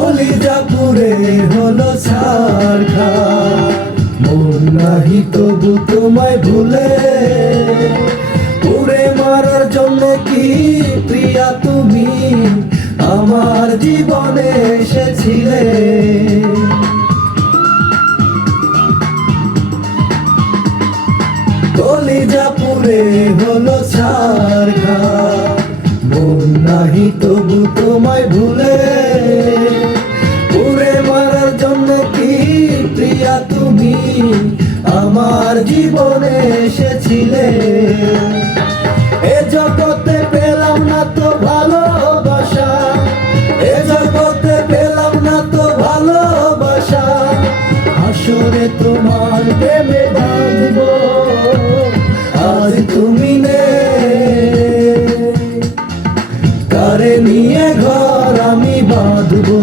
কলিজাপুরে হলো সারখা মন নাহি তবু তোমায় ভুলে। পুরে মারার জন্য কি প্রিয়া তুমি? আমার জীবনে এসেছিলে। কলিজাপুরে হলো সারখা মন নাহি তবু তোমায় ভুলে। তুমি আমার জীবনে এসেছিলে। এ জগতে পেলাম না তো ভালোবাসা। এ জগতে পেলাম না তো ভালোবাসা। আসরে তোমার প্রেমে বাঁধবো। আজ তুমি নে কারে নিয়ে ঘর আমি বাঁধবো।